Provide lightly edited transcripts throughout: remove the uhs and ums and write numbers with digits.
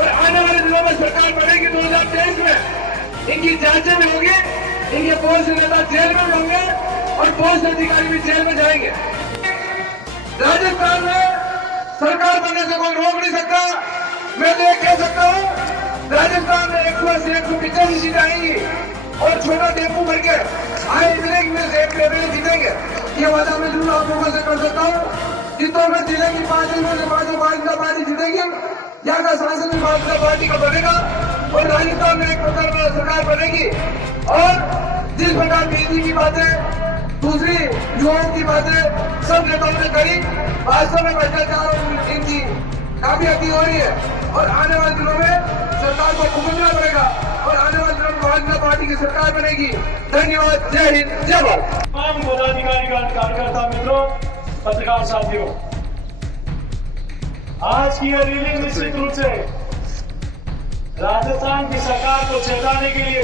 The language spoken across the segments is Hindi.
और आने वाले दिनों में सरकार बनेगी 2023 में, इनकी जांचें भी होगी, इनके बहुत से नेता जेल में होंगे और बहुत से अधिकारी भी जेल में जाएंगे। राजस्थान में सरकार बनने से कोई रोक नहीं सकता। मैं तो ये कह सकता हूँ, राजस्थान में 100 से 185 सीटें आएंगी और छोटा टेम्पू भर के आए जिले में से एक एमएलए जीतेंगे। ये वादा मैं जरूर आप लोगों से कर सकता हूँ। जितों में जिले की 5 में से 5 भाजपा पार्टी जीतेंगे, यहाँ का शासन भी भाजपा पार्टी का बनेगा और राजस्थान में एक प्रकार में सरकार बनेगी। और जिस प्रकार बिजली की बातें, दूसरी युवाओं की बातें सब नेताओं ने करी, वास्तव में भ्रष्टाचार इनकी काफी अति हो रही है और आने वाले दिनों में सरकार को भुगतना पड़ेगा और आने वाले दिनों में भाजपा पार्टी की सरकार बनेगी। धन्यवाद। जय हिंद, जय भारत। तमाम पदाधिकारी कार्यकर्ता मित्रों, पत्रकार साथियों, आज की यह रैली निश्चित रूप से राजस्थान की सरकार को चेताने के लिए,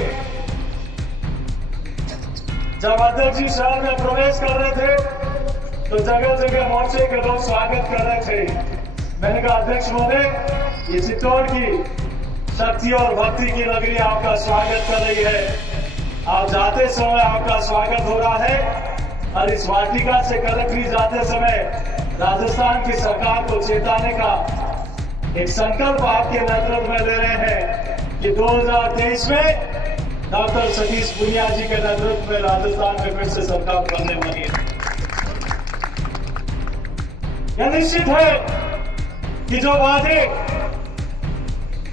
जब अध्यक्ष जी शहर में प्रवेश कर रहे थे तो जगह जगह मोर्चे के लोग स्वागत कर रहे थे। मैंने कहा, अध्यक्ष महोदय, ये चित्तौड़ की शक्ति और भक्ति की नगरी आपका स्वागत कर रही है। आप जाते समय आपका स्वागत हो रहा है और इस वाटिका से कलेक्ट्री जाते समय राजस्थान की सरकार को चेताने का एक संकल्प आपके नेतृत्व में ले रहे हैं कि 2023 में डॉक्टर सतीश पूनिया जी के नेतृत्व में राजस्थान में फिर से सरकार बनने वाली है। यह निश्चित है कि जो वादे,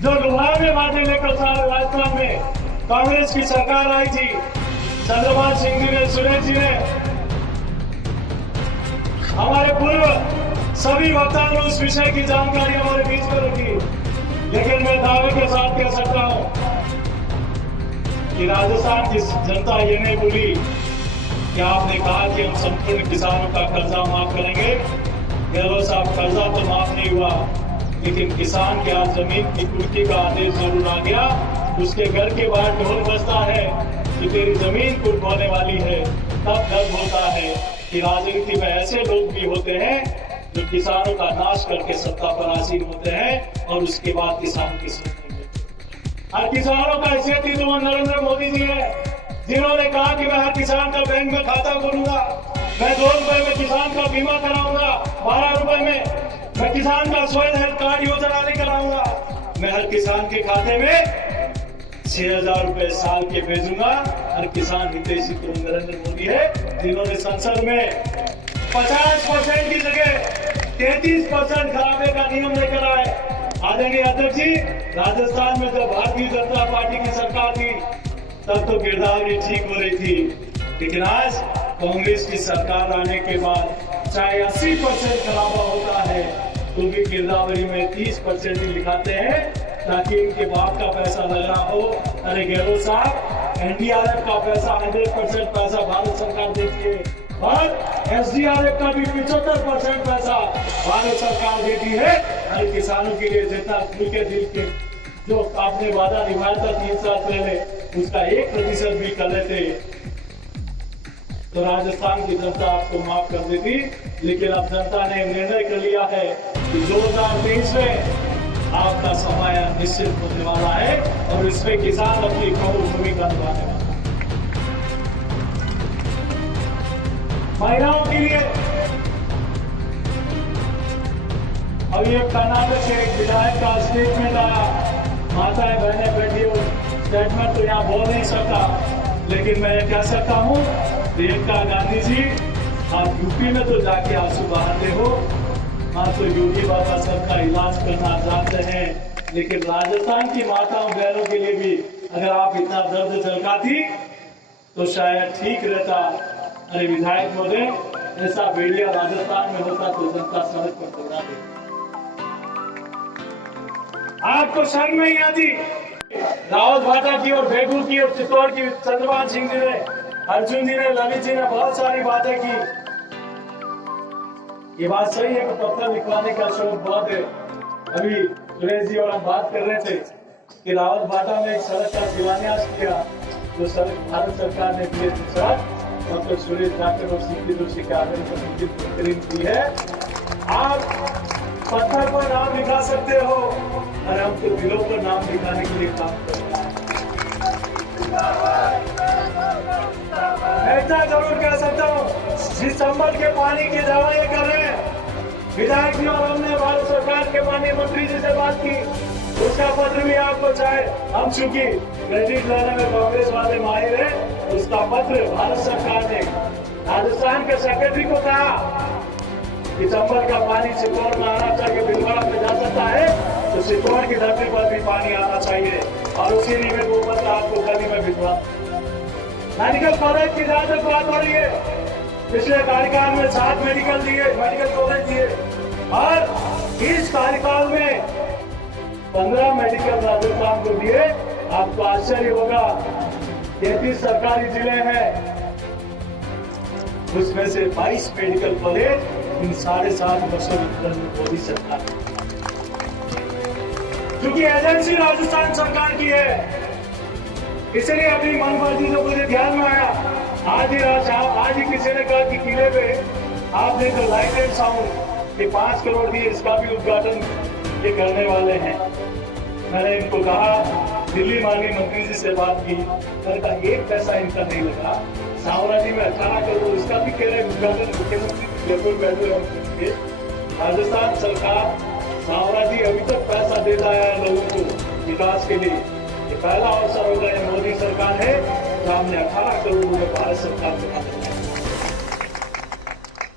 जो लुभावने वादे लेकर राजस्थान में कांग्रेस की सरकार आई थी, चंद्रबाबू सिंह जी ने, सुरेश जी ने, हमारे पूर्व सभी वक्ताओं ने उस विषय की जानकारी हमारे बीच में रखी। लेकिन मैं दावे के साथ कह सकता हूं कि राजस्थान की जनता ये नहीं भूली कि आपने कहा कि हम संपूर्ण किसानों का कर्जा माफ करेंगे। गहलोत साहब, कर्जा तो माफ नहीं हुआ, लेकिन किसान के आज जमीन की कुर्की का आदेश जरूर आ गया। उसके घर के बाहर ढोल बजता है कि तेरी जमीन कुर्क होने वाली है। तब दर्द होता है कि राजनीति में ऐसे लोग भी होते हैं जो किसानों का नाश करके सत्ता पर आसीन होते हैं और उसके बाद किसानों की सुनते हैं। हर किसानों का हैसियत तो नरेंद्र मोदी जी है, जिन्होंने कहा कि मैं हर किसान का बैंक में खाता खोलूंगा, मैं 2 रुपए में किसान का बीमा कराऊंगा, 12 रुपए में मैं किसान का स्वयं हेल्थ कार्ड योजना लेकर आऊंगा, मैं हर किसान के खाते में 6,000 रुपए साल के भेजूंगा। हर किसान हितैषी तो नरेंद्र मोदी है, जिन्होंने संसद में 50% की जगह 33% खराबे का नियम लेकर आए। आदरणीय अध्यक्ष जी, राजस्थान में जब भारतीय जनता पार्टी की सरकार थी तब तो गिरदावरी ठीक हो रही थी, लेकिन आज कांग्रेस की सरकार आने के बाद चाहे 80% खराबा होता है तो भी गिरदावरी में 30% ही लिखाते हैं ताकि इनके बाप का पैसा लग रहा हो। अरे गहलोत साहब, एनडीआरएफ का पैसा 100% पैसा भारत सरकार देती है और एसडीआरएफ का भी 75% पैसा भारत सरकार देती है। अरे किसानों के लिए जितना खुल के दिल के जो आपने वादा निभाया था 3 साल पहले, उसका 1% भी कर लेते तो राजस्थान की जनता आपको माफ कर देती। लेकिन अब जनता ने निर्णय कर लिया है कि 2023 में आपका समय निश्चित होने वाला है और इसमें किसान अपनी प्रमुख भूमिका निभाने वाला है। महिलाओं के लिए अभी एक कर्नाटक से एक विधायक का स्टेटमेंट आया, माताएं बहनें बैठी हो, स्टेटमेंट तो यहाँ बोल नहीं सकता, लेकिन मैं कह सकता हूँ, प्रियंका गांधी जी, आप यूपी में तो जाके आंसू बहाते हो, आप तो योगी बाबा सबका इलाज करना जानते हैं, लेकिन राजस्थान की माताओं बहनों के लिए भी अगर आप इतना दर्द झलकाती तो शायद ठीक रहता। अरे विधायक महोदय, ऐसा भेड़िया राजस्थान में होता तो जनता सड़क पर दौड़ा देती। आपको शर्म नहीं आती? रावत भाटा की और बेगू की और चित्तौड़ की चंद्रबाबू सिंह जी ने, अर्जुन जी ने, ललित जी ने बहुत सारी बातें की। ये बात सही है कि पत्र लिखवाने का शौक बहुत है। अभी सुरेश जी और हम बात कर रहे थे कि रावत भाटा में एक सड़क का शिलान्यास किया, जो सड़क भारत सरकार ने दिए डॉक्टर सुरेश डॉक्टर और सीपी जोशी के आदरण पर बेहतरीन की है। आप पत्थर पर नाम लिखा सकते हो और हम तो दिलों दिखाने के लिए काम कर रहा है। मैं इतना जरूर कह सकता हूँ, जिस संबल के पानी की दवाई कर रहे हैं विधायक जी, और हमने भारत सरकार के माननीय मंत्री जी से बात की, उसका पत्र भी आपको चाहे, हम चूंकि क्रेडिट लेने में कांग्रेस वाले माहिर है, उसका पत्र भारत सरकार ने राजस्थान के सेक्रेटरी को कहा कि चंबल का पानी चित्तौड़ में आना चाहिए, भिलवाड़ा में जा सकता है तो चित्तौड़ की धरती पर भी पानी आना चाहिए, और उसी लिए वो पत्र आपको कल ही में भिजवा। मेडिकल कॉलेज की जहां तक बात हो रही है, पिछले कार्यकाल में 7 मेडिकल कॉलेज दिए, और इस कार्यकाल में 15 मेडिकल राजस्थान को दिए। आपको आश्चर्य होगा, 33 सरकारी जिले हैं, उसमें से 22 मेडिकल कॉलेज इन 7.5 वर्षों में मोदी सरकार, क्योंकि एजेंसी राजस्थान सरकार की है, इसलिए अपनी मनमर्जी जो मुझे ध्यान में आया, आज ही किसी ने कहा कि किले पे आपने तो लाइट एंड साउंड के 5 करोड़ दिए, इसका भी उद्घाटन ये करने वाले हैं। मैंने इनको कहा, दिल्ली माननीय मंत्री जी से बात की, मैंने कहा 1 पैसा इनका नहीं लगा। सावरा जी में 18 करोड़, इसका भी कह रहे उद्घाटन मुख्यमंत्री जयपुर बैठे। राजस्थान सरकार, सावरा जी अभी तक पैसा देता है लोगों को विकास के लिए। ये पहला अवसर होगा, ये मोदी सरकार है, हमने 18 करोड़ रुपए भारत सरकार से मांगे।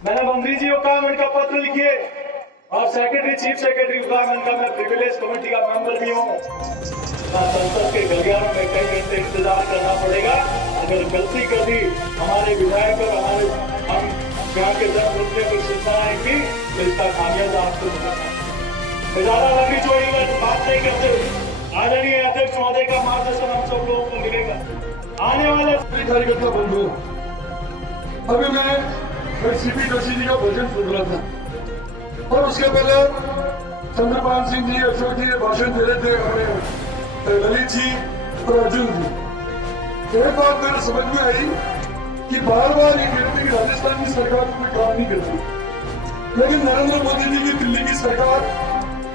मैंने मंत्री जी को कहा, इनका पत्र लिखिए, और सेक्रेटरी, चीफ सेक्रेटरी को कहा, इनका मैं प्रिविलेज कमेटी का मेंबर भी हूँ, संसद के गलियारों में कई घंटे इंतजार करना पड़ेगा। अगर गलती कर दी हमारे विधायक और हम यहाँ के जनप्रतिनिधियों को सूचनाएं की, तो इसका खामियाजा आपको ज्यादा लंबी चौड़ी में बात नहीं करते। आदरणीय अध्यक्ष महोदय का मार्गदर्शन हम सब लोगों को मिलेगा। आने वाले कार्यकर्ता बंधु, अभी मैं सीपी जोशी जी का भजन सुन रहा था, और उसके पहले चंद्रपाल सिंह जी, अशोक जी भाषण दे रहे थे, अपने ललित जी और अर्जुन जी। एक बात मेरे समझ में आई कि बार बार ये कहते हैं कि राजस्थान की सरकार कोई काम नहीं करती, लेकिन नरेंद्र मोदी जी की दिल्ली की सरकार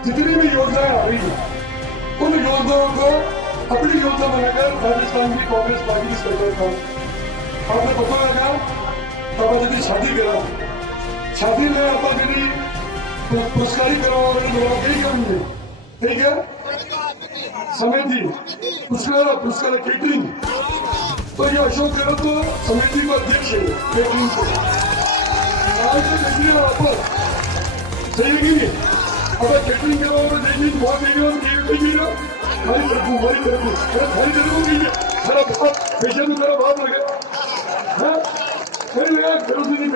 जितनी भी योजनाएं आ रही है, उन योजनाओं को अपनी योजना बनाकर राजस्थान की कांग्रेस पार्टी की सरकार का आपने पता लगा। आप यदि शादी करा, शादी में आप यदि पुरस्कारी कराओ, यही करेंगे, ठीक है, समिति पुरस्कार केटरिंग, तो ये अशोक गहलोत तो समिति का अध्यक्ष है केटरिंग को, आज तक देखिए आप सही है कि नहीं। अब केटरिंग कराओ तो देखिए बहुत देगा, खाली तरफ कीजिए, मेरा बहुत पैसे में मेरा बात लगे, नहीं लगा करो नहीं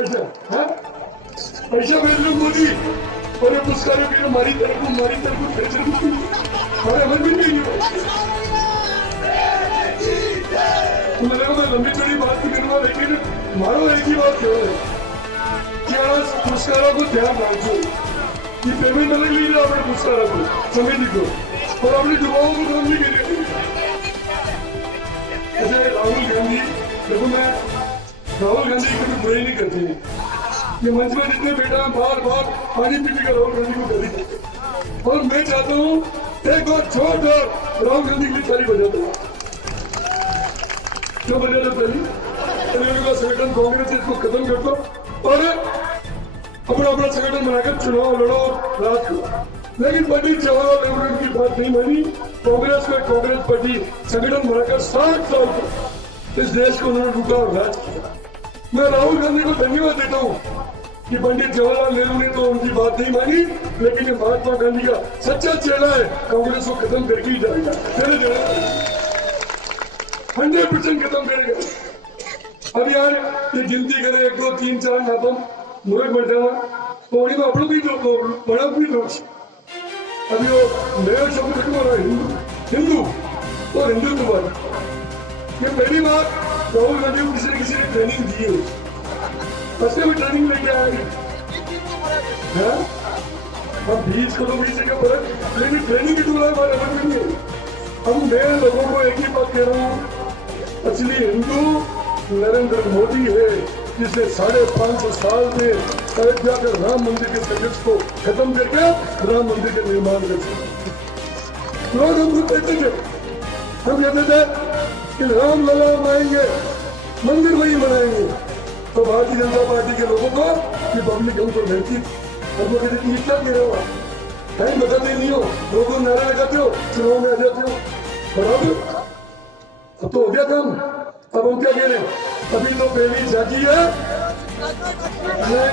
पैसा भेज लो मोदी, और ये पुरस्कार हमारी तरफ पैसे हमारे अमल भी नहीं है। तो मैं लंबी चौड़ी बात नहीं करूंगा, लेकिन हमारा एक ही बात कह रहे कि आज पुरस्कारों को ध्यान रखो कि पेमेंट अलग लीजिए अपने पुरस्कारों को, समिति को, और अपनी दुआओं को काम नहीं करिए। ऐसे राहुल गांधी, देखो मैं राहुल गांधी की कभी बुराई नहीं करते, ये मंच में जितने बेटा बार बार पानी पीने का राहुल गांधी को गाली देते, और मैं चाहता हूँ एक बार जोरदार राहुल गांधी के लिए ताली बजाता हूँ। क्यों बजाता ताली? का संगठन कांग्रेस इसको खत्म कर दो, और अपना संगठन बनाकर चुनाव लड़ो, राज करो। लेकिन पंडित जवाहरलाल नेहरू की बात नहीं मानी, कांग्रेस में कांग्रेस पार्टी संगठन बनाकर 60 साल तक इस देश को उन्होंने लूटा और राज किया। मैं राहुल गांधी को धन्यवाद देता हूँ कि पंडित जवाहरलाल नेहरू ने तो उनकी बात नहीं मानी, लेकिन ये महात्मा गांधी का सच्चा चेहरा है, कांग्रेस को खत्म करके ही जाएगा, 100% खत्म करेगा। अब यार ये गिनती करें 1 2 3 4 ना तो मूर्ख बढ़ जाना, तो उन्हें तो अपनों भी तो बड़ा भी दोष। अभी वो नया शब्द रखा रहा है हिंदू और हिंदुत्व वाला, ये पहली बार राहुल गांधी को किसी ने ट्रेनिंग दी है, बच्चे भी ट्रेनिंग लेके आएंगे। हम 20 करो 20 जगह फर्क, लेकिन ट्रेनिंग की तुलना हमारे अलग नहीं है। हम नए लोगों को एक ही बात कह रहा हूँ, असली हिंदू नरेंद्र मोदी है, जिसने 550 साल में अयोध्या के राम मंदिर के संघर्ष को खत्म करके राम मंदिर का निर्माण कर लोग हमको कहते थे, हम कहते थे कि राम लला हम आएंगे, मंदिर वही बनाएंगे। तो भारतीय जनता पार्टी के लोगों को कि पब्लिक हमको डरती, हमको कहते कि क्या कह रहे हो आप, टाइम बताते नहीं हो, लोगों नारा लगाते हो, चुनाव में आ जाते हो। बराबर अब तो हो गया काम। अब हम क्या कह रहे हैं, अभी तो पहली झांकी है,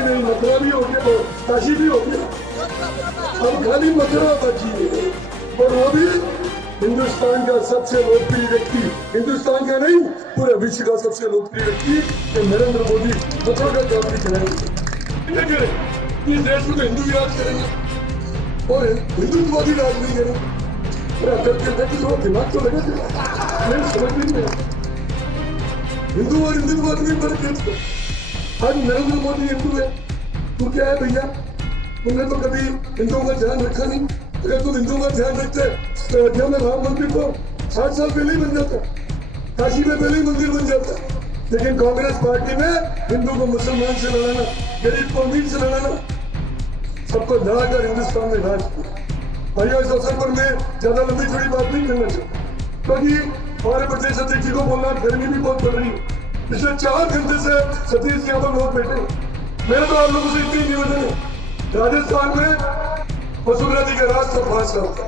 नहीं मथुरा भी हो गया, काशी भी हो गया, अब खाली मथुरा बाकी है। और वो भी हिंदुस्तान का सबसे लोकप्रिय व्यक्ति, हिंदुस्तान का नहीं पूरे विश्व का सबसे लोकप्रिय व्यक्ति नरेंद्र मोदी मथुरा का काम भी करेंगे। इस देश में हिंदू भी राज करेंगे और हिंदुत्ववादी राज नहीं करेंगे। तो दिमाग तो लगे थे, समझ नहीं है हिंदू और हिंदुत्ववाद में फर्क है। आज नरेंद्र मोदी हिंदू है, तू क्या है भैया? तुमने तो कभी हिंदुओं का ध्यान रखा नहीं। अगर तुम हिंदुओं का ध्यान रखते तो अयोध्या में राम मंदिर को 60 साल पहले ही बन जाता, काशी में पहले ही मंदिर बन जाता। लेकिन कांग्रेस पार्टी में हिंदू को मुसलमान से लड़ाना, गरीब को अमीर से लड़ाना, सबको लड़ाकर हिंदुस्तान में राज किया। भाइयों, इस अवसर पर मैं ज्यादा लंबी चौड़ी बात नहीं करना चाहता, क्योंकि हमारे प्रदेश अध्यक्ष जी को बोलना, गर्मी भी बहुत बढ़ रही है। पिछले 4 घंटे से सतीश यहाँ पर लोग बैठे। मेरा तो आप लोगों से इतनी निवेदन है, राजस्थान में वसुंधरा जी का राज था 5 साल का।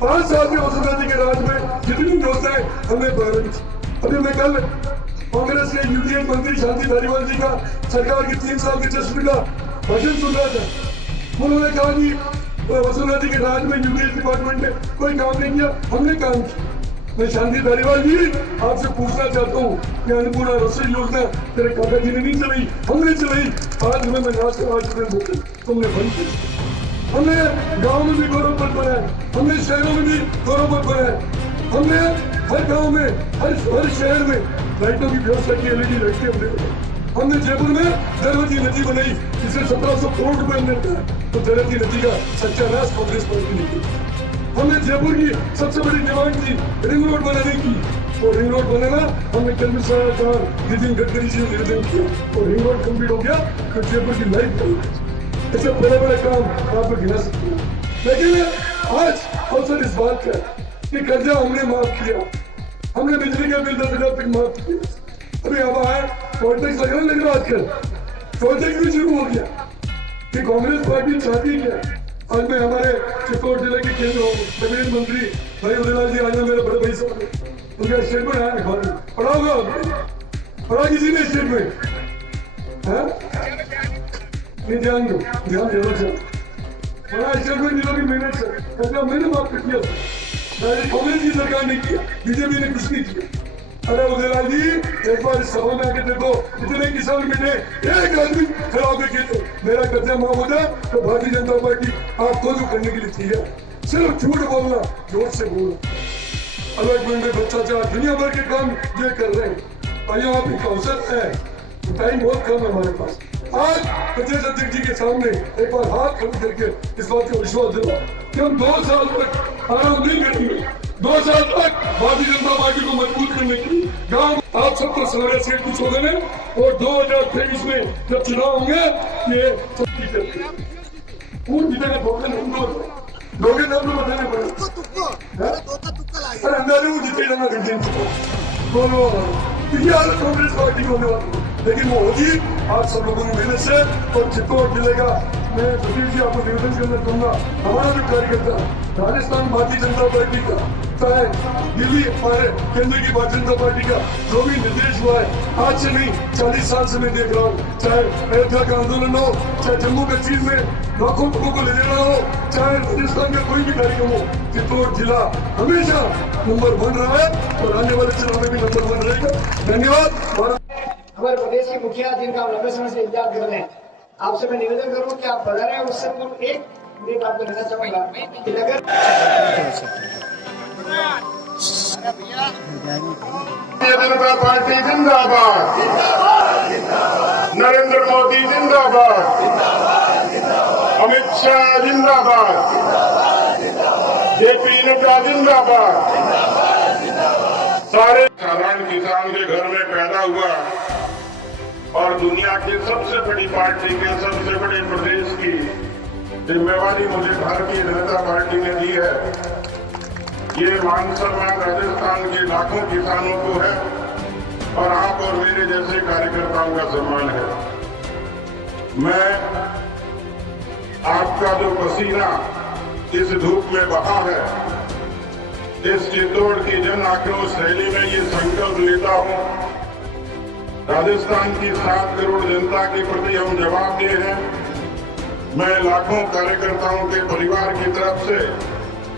5 साल के वसुंधरा जी के राज में जितनी योजनाएं हमने बढ़ाई। अभी मैं कल कांग्रेस के यूडीए मंत्री शांति धारीवाल जी का सरकार के 3 साल के जश्न का भाषण सुन रहा था। उन्होंने कहा कि वसुंधरा जी के राज में यूडीए डिपार्टमेंट ने कोई काम नहीं किया, हमने काम किया। मैं शांति धारीवाल जी आपसे पूछना चाहता हूँ कि अन्नपूर्णा रसोई योजना तेरे काका जी ने नहीं चलाई, हमने चलाई। आज में मैं नाच कर तुमने बंद की। हमने गांव में भी गौरव पथ बनाया, हमने शहरों में भी गौरव पथ बनाया। हमने हर गांव में, हर शहर में लाइटों की व्यवस्था की, एलईडी लाइटें हमने जयपुर में दरवती नदी बनाई, जिसे 1700 करोड़ रुपए मिलता है। तो दरवती नदी का सत्यानाश कांग्रेस पार्टी ने किया। हमने जयपुर की सबसे बड़ी डिमांड थी रिंग रोड बनाने की, और रिंग रोड बनाना हमने केंद्र सरकार नितिन गडकरी जी ने निवेदन किया, और रिंग रोड कंप्लीट हो गया तो जयपुर की लाइट बनी। ऐसे बड़े बड़े काम आप लोग गिना सकते हैं। लेकिन आज अवसर इस बात का कि कर्जा हमने माफ किया, हमने बिजली का बिल 10,000 तक माफ किया। अभी अब आए पॉलिटिक्स लगने लग रहा आजकल, पॉलिटिक्स भी शुरू हो गया कि कांग्रेस पार्टी चाहती क्या। आज मैं हमारे चित्तौड़ जिले के केंद्र कैबिनेट मंत्री भाई उदयलाल जी, आज मेरे बड़े भाई साहब उनका स्टेटमेंट आया, पढ़ा होगा, पढ़ा किसी ने स्टेटमेंट? नहीं, ध्यान दो, ध्यान देना चाहिए। बड़ा स्टेटमेंट दिला कि मैंने माफ कर दिया, कांग्रेस की सरकार ने किया, बीजेपी ने कुछ नहीं किया। अरे उदयलाल जी, एक बार इस सभा में आके देखो, इतने किसान मिले, एक आदमी खड़ा होकर कहते मेरा कर्जा माफ हो जाए तो भारतीय जनता पार्टी आपको जो करने के लिए थी है। सिर्फ झूठ बोलना, जोर से बोलना, अलग में भ्रष्टाचार, दुनिया भर के काम ये कर रहे हैं। आइए, आप एक अवसर है, टाइम बहुत कम है हमारे पास। आज प्रदेश अध्यक्ष जी के सामने एक बार हाथ खड़े करके इस बात का विश्वास दिलाओ कि हम 2 साल तक आराम नहीं करेंगे। 2 साल तक भारतीय जनता पार्टी को मजबूत करने की गांव आप सबको सवेरे से कुछ हो गए, और 2023 में जब चुनाव होंगे ये कौन जीतेगा? दोगे नाम तो बताने पड़ेगा, अंदाजे वो जीते जाना घंटे दोनों। ये हालत कांग्रेस पार्टी को होने वाली, लेकिन वो होगी आप सब लोगों ने मेहनत से। और चित्तौड़ जिले का मैं सतीश जी आपको निवेदन करना चाहूंगा, हमारा जो कार्यकर्ता राजस्थान भारतीय जनता पार्टी का, चाहे दिल्ली हमारे केंद्र की भारतीय जनता पार्टी का जो भी निर्देश हुआ है, आज से नहीं 40 साल से मैं देख रहा हूँ, चाहे अयोध्या का आंदोलन हो, चाहे जम्मू कश्मीर में लाखों लोगों को ले जाना हो, चाहे राजस्थान का कोई भी कार्यक्रम हो, चित्तौड़ जिला हमेशा नंबर 1 रहा है और आने वाले चुनाव में भी नंबर 1 रहेगा। धन्यवाद। हमारे प्रदेश के मुखिया जिनका हम लंबे समय से इंतजार कर रहे हैं, आपसे मैं निवेदन करूं कि आप बढ़ रहे हैं, उससे पूर्व एक मैं बात कहना चाहूंगा कि अगर जनता पार्टी जिंदाबाद, नरेंद्र मोदी जिंदाबाद, अमित शाह जिंदाबाद, जेपी नड्डा जिंदाबाद। सारे साधारण किसान के घर में पैदा हुआ और दुनिया की सबसे बड़ी पार्टी के सबसे बड़े प्रदेश की जिम्मेवारी मुझे भारतीय जनता पार्टी ने दी है। ये मान सम्मान राजस्थान के लाखों किसानों को है और आप और मेरे जैसे कार्यकर्ताओं का सम्मान है। मैं आपका जो पसीना इस धूप में बहा है, इस चित्तौड़ की जन आक्रोश रैली में ये संकल्प लेता हूं, राजस्थान की 7 करोड़ जनता के प्रति हम जवाबदेह हैं। मैं लाखों कार्यकर्ताओं के परिवार की तरफ से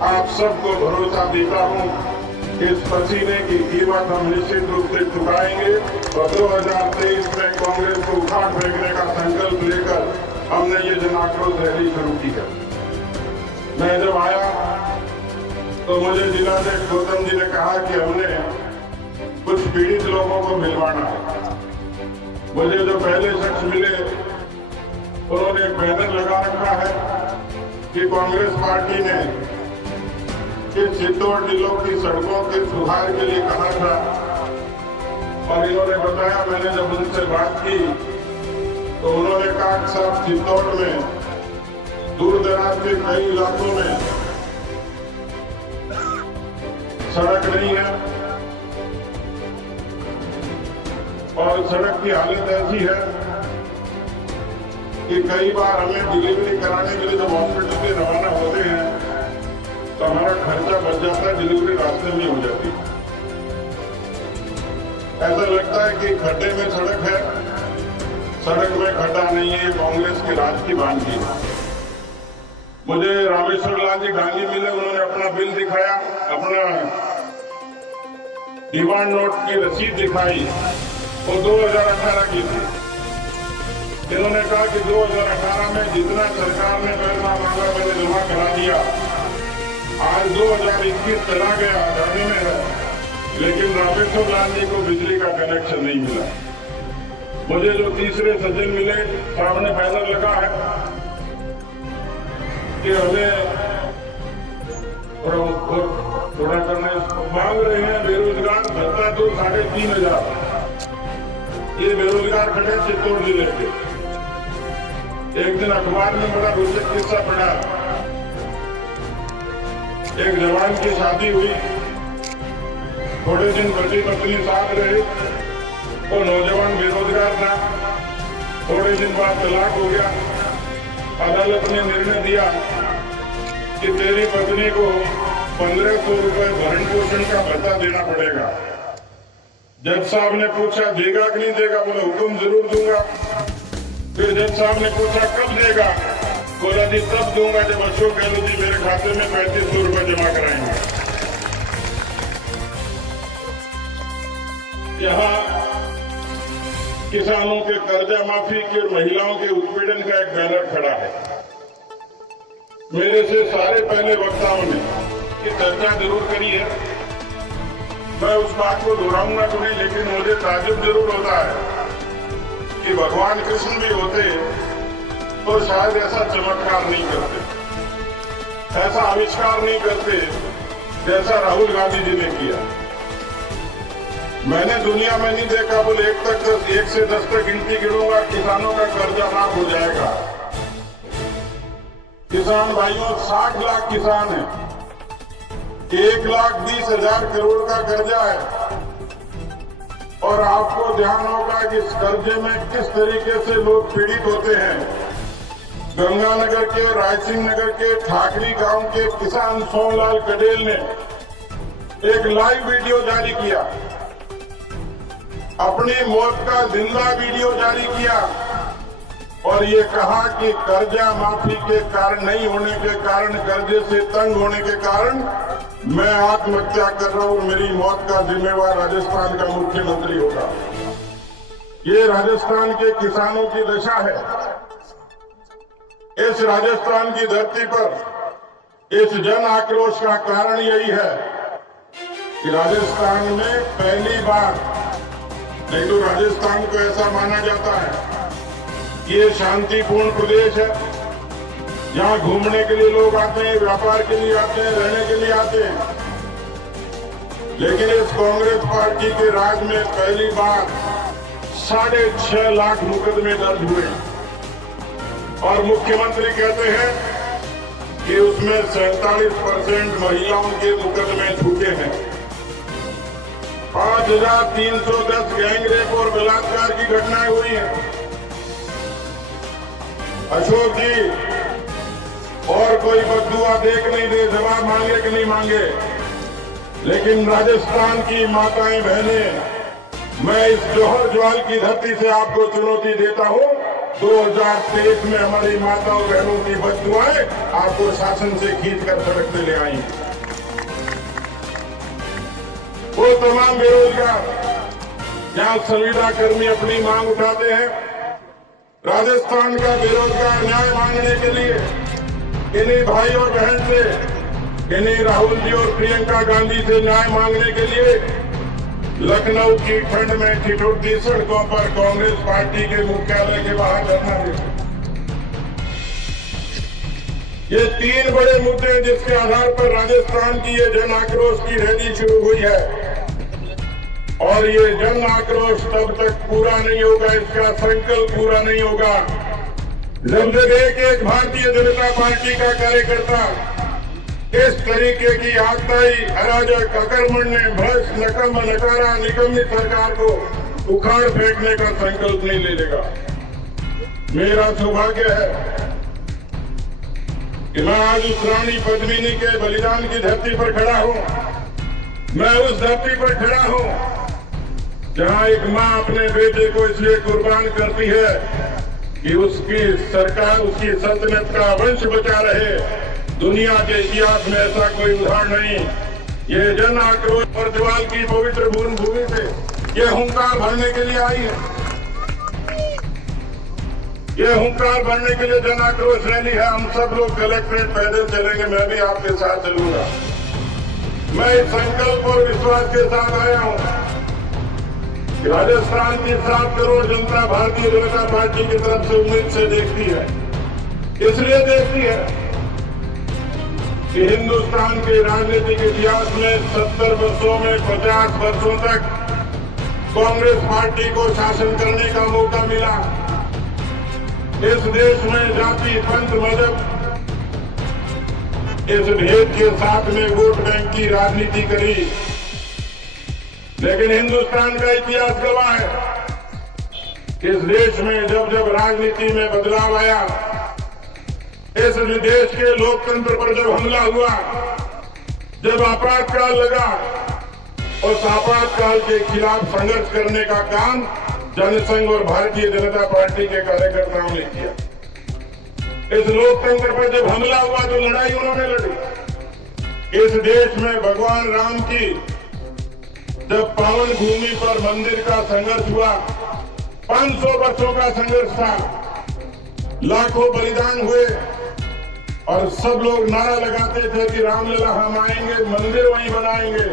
आप सबको भरोसा देता हूं, इस पसीने की कीमत हम निश्चित रूप से चुकाएंगे और 2023 में कांग्रेस को उखाड़ फेंकने का संकल्प लेकर हमने ये जन आक्रोश रैली शुरू की है। मैं जब आया तो मुझे जिलाध्यक्ष गौतम जी ने कहा कि हमने कुछ पीड़ित लोगों को मिलवाना है। मुझे जो पहले शख्स मिले उन्होंने एक बैनर लगा रखा है कि कांग्रेस पार्टी ने इस चित्तौड़ जिलों की सड़कों के सुधार के लिए कहा था और इन्होंने बताया, मैंने जब उनसे बात की तो उन्होंने कहा कि साहब चित्तौड़ में दूर दराज के कई इलाकों में सड़क नहीं है और सड़क की हालत ऐसी है कि कई बार हमें डिलीवरी कराने के लिए जब हॉस्पिटल से रवाना होते हैं तो हमारा खर्चा बच जाता है, डिलीवरी रास्ते में हो जाती है। ऐसा लगता है कि खड्डे में सड़क है, सड़क में खड्डा नहीं है। कांग्रेस के राज की बानगी है। मुझे रामेश्वर लाल जी गांधी मिले, उन्होंने अपना बिल दिखाया, अपना डिमांड नोट की रसीद दिखाई, वो 2018 की थी। इन्होंने कहा कि 2018 में जितना सरकार ने पैसा मांगा मैंने जमा करा दिया। आज 2021 चला गया, जाने में है, लेकिन रामेश्वर लाल जी को बिजली का कनेक्शन नहीं मिला। मुझे जो तीसरे सज्जन मिले, सामने बैनर लगा है कि हमें थोड़ा करना मांग रहे हैं। बेरोजगार भत्ता तो 3,500 ये बेरोजगार खड़े चित्तौड़ जिले के। एक दिन अखबार में बड़ा रोचक किस्सा पढ़ा। एक जवान की शादी हुई, थोड़े दिन पति पत्नी साथ रहे, वो नौजवान बेरोजगार था। थोड़े दिन बाद तलाक हो गया। अदालत ने निर्णय दिया कि तेरी पत्नी को 1,500 रुपए भरण पोषण का भत्ता देना पड़ेगा। जज साहब ने पूछा देगा कि नहीं देगा? बोले हुक्म जरूर दूंगा। फिर जज साहब ने पूछा कब देगा? बोला जी तब दूंगा जब अशोक गहलोत जी मेरे खाते में 3,500 रुपए जमा कराएंगे। यहाँ किसानों के कर्जा माफी की और महिलाओं के उत्पीड़न का एक बैनर खड़ा है। मेरे से सारे पहले वक्ताओं ने ये चर्चा जरूर करी है, मैं उस बात को दोहराऊंगा तो नहीं, लेकिन मुझे ताज्जुब जरूर होता है कि भगवान कृष्ण भी होते तो शायद ऐसा चमत्कार नहीं करते, ऐसा आविष्कार नहीं करते जैसा राहुल गांधी जी ने किया। मैंने दुनिया में नहीं देखा, बोले 1 से 10 तक गिनती गिनूंगा, किसानों का कर्जा माफ हो जाएगा। किसान भाइयों 60 लाख किसान हैं, 1,20,000 करोड़ का कर्जा है और आपको ध्यान होगा कि इस कर्जे में किस तरीके से लोग पीड़ित होते हैं। गंगानगर के, रायसिंह नगर के, ठाकरी गांव के किसान सोमलाल कडेल ने एक लाइव वीडियो जारी किया, अपनी मौत का जिंदा वीडियो जारी किया और ये कहा कि कर्जा माफी के कारण नहीं होने के कारण, कर्जे से तंग होने के कारण मैं आत्महत्या कर रहा हूं, मेरी मौत का जिम्मेवार राजस्थान का मुख्यमंत्री होगा। ये राजस्थान के किसानों की दशा है। इस राजस्थान की धरती पर इस जन आक्रोश का कारण यही है कि राजस्थान में पहली बार, नहीं तो राजस्थान को ऐसा माना जाता है ये शांतिपूर्ण प्रदेश है, यहाँ घूमने के लिए लोग आते हैं, व्यापार के लिए आते हैं, रहने के लिए आते हैं। लेकिन इस कांग्रेस पार्टी के राज में पहली बार 6.5 लाख मुकदमे दर्ज हुए और मुख्यमंत्री कहते हैं कि उसमें 47% महिलाओं के मुकदमे छूटे हैं। 5310 गैंगरेप और बलात्कार की घटनाएं हुई हैं। अशोक जी और कोई बददुआ देख नहीं दे, जवाब मांगे कि नहीं मांगे, लेकिन राजस्थान की माताएं बहनें, मैं इस जौहर ज्वाल की धरती से आपको चुनौती देता हूं। 2023 में हमारी माताओं बहनों की बददुआएं आपको शासन से खींच कर सड़क पे ले आई। वो तमाम बेरोजगार जहां संविदा कर्मी अपनी मांग उठाते हैं, राजस्थान का बेरोजगार न्याय मांगने के लिए इन्हीं भाई और बहन से, इन्हीं राहुल जी और प्रियंका गांधी से न्याय मांगने के लिए लखनऊ की ठंड में ठिठुरती सड़कों पर कांग्रेस पार्टी के मुख्यालय के बाहर धरना देते। ये 3 बड़े मुद्दे हैं जिसके आधार पर राजस्थान की ये जन आक्रोश की रैली शुरू हुई है, और ये जन आक्रोश तब तक पूरा नहीं होगा, इसका संकल्प पूरा नहीं होगा जब तक एक भारतीय जनता पार्टी का कार्यकर्ता इस तरीके की आगदाई, अराजक, अकर्मण्य, भ्रष्ट, नकम, नकारा, निकम्मी सरकार को उखाड़ फेंकने का संकल्प नहीं ले लेगा। मेरा सौभाग्य है कि मैं आज उस रानी पद्मिनी के बलिदान की धरती पर खड़ा हूं। मैं उस धरती पर खड़ा हूं जहां एक मां अपने बेटे को इसलिए कुर्बान करती है कि उसकी सरकार, उसकी सल्तनत का वंश बचा रहे। दुनिया के इतिहास में ऐसा कोई उदाहरण नहीं। ये जन आक्रोश और ज्वाल की पवित्र भूमि से ये हुंकार भरने के लिए आई है। ये हुंकार भरने के लिए जन आक्रोश रैली है। हम सब लोग कलेक्ट्रेट पैदल चलेंगे, मैं भी आपके साथ चलूंगा। मैं इस संकल्प और विश्वास के साथ आया हूं कि राजस्थान की 7 करोड़ जनता भारतीय जनता पार्टी की तरफ से उम्मीद से देखती है। इसलिए देखती है कि हिंदुस्तान के राजनीतिक इतिहास में 70 वर्षों में 50 वर्षों तक कांग्रेस पार्टी को शासन करने का मौका मिला। इस देश में जाति, पंथ, मजहब, इस भेद के साथ में वोट बैंक की राजनीति करी, लेकिन हिंदुस्तान का इतिहास गवाह है कि इस देश में जब जब राजनीति में बदलाव आया, इस देश के लोकतंत्र पर जब हमला हुआ, जब आपातकाल लगा, उस आपातकाल के खिलाफ संघर्ष करने का काम जनसंघ और भारतीय जनता पार्टी के कार्यकर्ताओं ने किया। इस लोकतंत्र पर जब हमला हुआ तो लड़ाई उन्होंने लड़ी। इस देश में भगवान राम की जब पावन भूमि पर मंदिर का संघर्ष हुआ, 500 वर्षों का संघर्ष था, लाखों बलिदान हुए, और सब लोग नारा लगाते थे कि रामलला हम आएंगे, मंदिर वहीं बनाएंगे।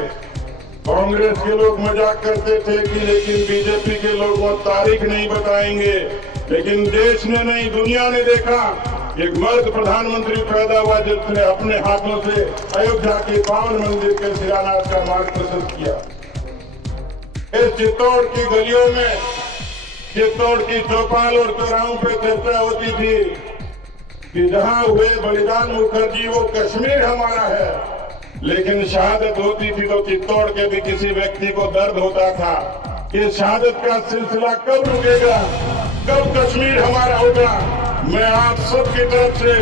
कांग्रेस के लोग मजाक करते थे कि लेकिन बीजेपी के लोग वो तारीख नहीं बताएंगे। लेकिन देश ने नहीं, दुनिया ने देखा एक मर्द प्रधानमंत्री पैदा हुआ जिसने अपने हाथों से अयोध्या के पावन मंदिर के शिलान्यास का मार्ग प्रशस्त किया। इस चित्तौड़ की गलियों में, चित्तौड़ की चौपाल और चौराहों पर चर्चा होती थी कि जहां हुए बलिदान मुखर्जी वो कश्मीर हमारा है, लेकिन शहादत होती थी तो चित्तौड़ के भी किसी व्यक्ति को दर्द होता था। ये शहादत का सिलसिला कब रुकेगा, कब कश्मीर हमारा होगा। मैं आप सबकी तरफ से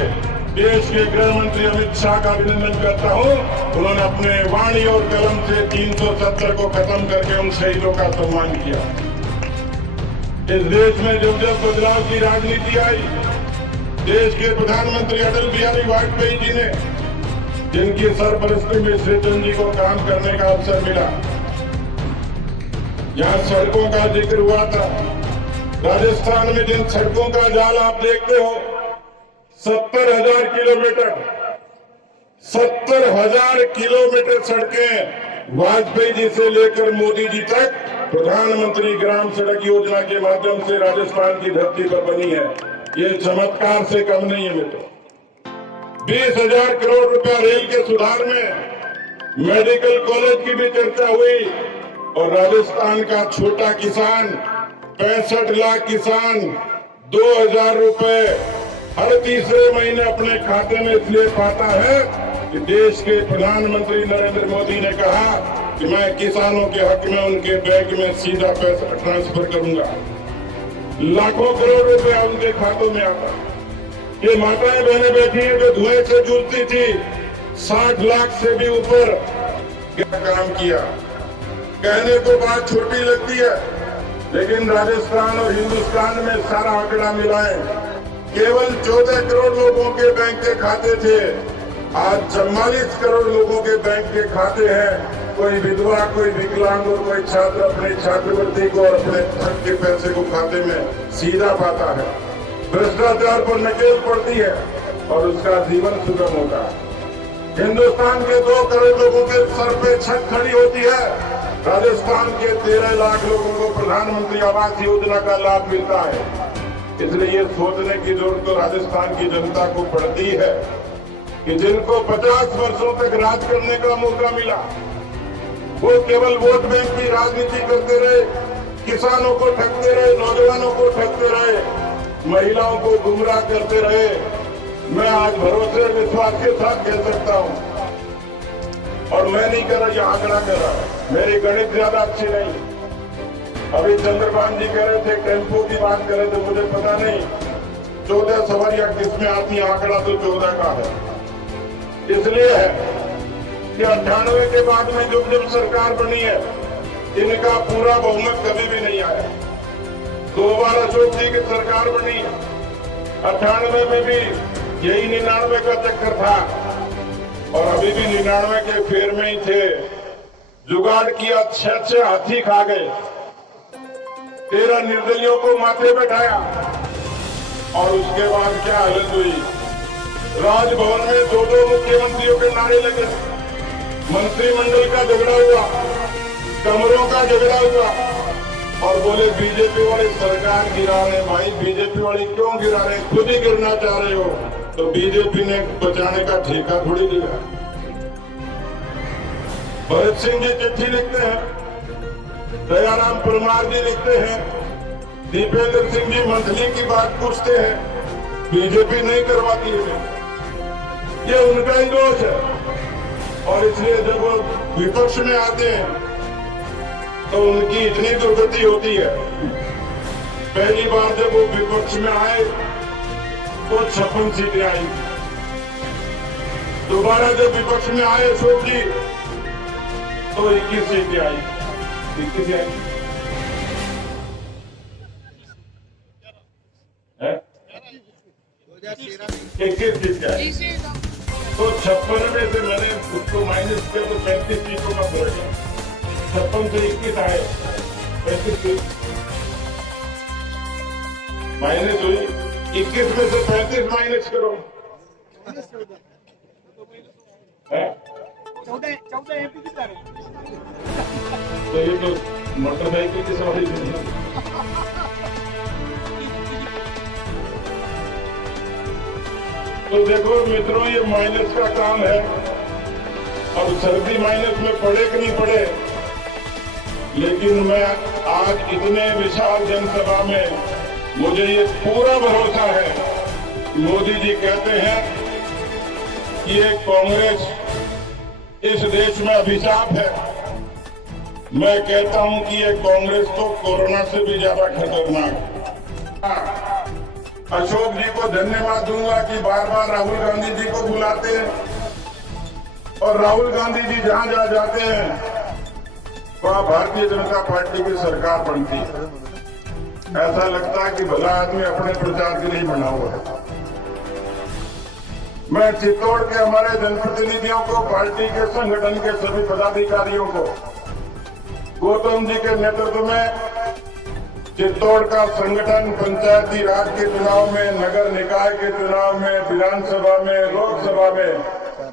देश के गृह मंत्री अमित शाह का अभिनंदन करता हूं। उन्होंने अपने वाणी और कलम से 370 को खत्म करके उन शहीदों का सम्मान किया। इस देश में जब जब बदलाव की राजनीति आई, देश के प्रधानमंत्री अटल बिहारी वाजपेयी जी ने, जिनकी सरपरस्ती में श्री चंद जी को काम करने का अवसर मिला, यहां सड़कों का जिक्र हुआ था। राजस्थान में जिन सड़कों का जाल आप देखते हो, 70,000 किलोमीटर, 70,000 किलोमीटर सड़कें वाजपेयी जी से लेकर मोदी जी तक प्रधानमंत्री ग्राम सड़क योजना के माध्यम से राजस्थान की धरती पर बनी है। ये चमत्कार से कम नहीं है मित्रों। 20,000 करोड़ रुपया रेल के सुधार में, मेडिकल कॉलेज की भी चर्चा हुई, और राजस्थान का छोटा किसान, 65 लाख किसान 2,000 रुपए हर तीसरे महीने अपने खाते में इसलिए पाता है कि देश के प्रधानमंत्री नरेंद्र मोदी ने कहा कि मैं किसानों के हक में उनके बैंक में सीधा पैसा ट्रांसफर करूंगा। लाखों करोड़ रुपए उनके खातों में आता। ये माताएं बहनें बैठी हैं जो धुएं से जूझती थी, 60 लाख से भी ऊपर क्या काम किया। कहने को बात छोटी लगती है, लेकिन राजस्थान और हिंदुस्तान में सारा आंकड़ा मिलाएं, केवल 14 करोड़ लोगों के बैंक के खाते थे, आज 44 करोड़ लोगों के बैंक के खाते हैं। कोई विधवा, कोई विकलांग और कोई छात्र अपने छात्रवृत्ति को और अपने हक के पैसे को खाते में सीधा पाता है। भ्रष्टाचार पर नकेल पड़ती है और उसका जीवन सुगम होता है। हिंदुस्तान के 2 करोड़ लोगों के सर पे छत खड़ी होती है। राजस्थान के 13 लाख लोगों को प्रधानमंत्री आवास योजना का लाभ मिलता है। इसलिए ये सोचने की जरूरत तो राजस्थान की जनता को पड़ती है कि जिनको 50 वर्षों तक राज करने का मौका मिला, वो केवल वोट बैंक की राजनीति करते रहे, किसानों को ठगते रहे, नौजवानों को ठगते रहे, महिलाओं को गुमराह करते रहे। मैं आज भरोसे और विश्वास के साथ कह सकता हूं, और मैं नहीं कर रहा, यह आंकड़ा कर रहा है, मेरी गणित ज्यादा अच्छी नहीं। अभी चंद्रभान जी कह रहे थे, टेम्पो की बात कर रहे थे, मुझे पता नहीं 14 सवारियां किसमें आती, आंकड़ा तो 14 का है। इसलिए है कि 98 के बाद में जब सरकार बनी है, इनका पूरा बहुमत कभी भी नहीं आया। 2 बार अशोक जी की सरकार बनी, 98 में भी यही 99 का चक्कर था, और अभी भी 99 के फेर में ही थे। जुगाड़ किया, 6 हाथी खा गए, 13 निर्दलियों को माथे बैठाया, और उसके बाद क्या हालत हुई। राजभवन में 2 मुख्यमंत्रियों के नारे लगे, मंत्रिमंडल का झगड़ा हुआ, कमरों का झगड़ा हुआ, और बोले बीजेपी वाले सरकार गिरा रहे। भाई बीजेपी वाले क्यों गिरा रहे, खुद ही गिरना चाह रहे हो, तो बीजेपी ने बचाने का ठेका थोड़ी लिया। भरत सिंह जी चिट्ठी लिखते हैं, दयाराम परमार जी लिखते हैं, दीपेंद्र सिंह जी मंथली की बात पूछते हैं, बीजेपी नहीं करवाती है। ये उनका ही दोष है, और इसलिए जब वो विपक्ष में आते हैं तो उनकी इतनी दुर्गति होती है। पहली बार जब वो विपक्ष में आए तो 56 सीटें आई। दोबारा जब विपक्ष में आए अशोक जी तो 21 सीटें आई। 21 आई, 21 सीटें आई। तो 56 में से मैंने उसको माइनस किया तो 35 सीटों का फर्क है। 56 से 21 आए, 35 सीट माइनस हुई। 21 में से 35 माइनस करो, 14 एमपी की तरह। तो ये तो मोटरसाइकिल की सवारी नहीं है। तो देखो मित्रों, ये माइनस का काम है। अब सर्दी माइनस में पड़े कि नहीं पड़े, लेकिन मैं आज इतने विशाल जनसभा में मुझे ये पूरा भरोसा है। मोदी जी कहते हैं कि ये कांग्रेस इस देश में अभिशाप है। मैं कहता हूं कि ये कांग्रेस तो कोरोना से भी ज्यादा खतरनाक है। अशोक जी को धन्यवाद दूंगा कि बार बार राहुल गांधी जी को बुलाते हैं, और राहुल गांधी जी जहां जहां जाते हैं वहां भारतीय जनता पार्टी की सरकार बनती है। ऐसा लगता है कि भला आदमी अपने प्रचार के लिए बना हुआ है। मैं चित्तौड़ के हमारे जनप्रतिनिधियों को, पार्टी के संगठन के सभी पदाधिकारियों को, गौतम जी के नेतृत्व में चित्तौड़ का संगठन पंचायती राज के चुनाव में, नगर निकाय के चुनाव में, विधानसभा में, लोकसभा में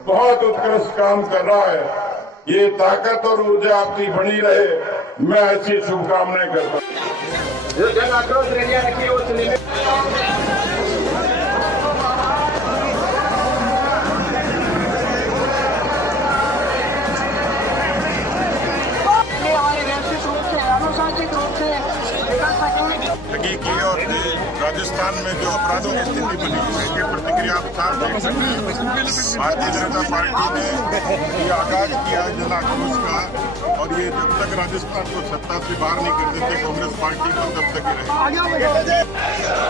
बहुत उत्कृष्ट काम कर रहा है। ये ताकत और ऊर्जा आपकी बनी रहे, मैं ऐसी शुभकामनाएं करता हूं। जो जन आक्रोश रैलियां रखी है उस लिए हमारे व्यवस्थित रूप से, अनुशासित रूप से हकीकी और राजस्थान में जो अपराधों की स्थिति नहीं बनी है। इसकी प्रतिक्रिया आप साफ देख सकते हैं। भारतीय जनता पार्टी ने ये आगाज किया जन आक्रोश का, और ये जब तक राजस्थान को सत्ता से बाहर नहीं कर देते कांग्रेस पार्टी को तब तक ही रहेगी।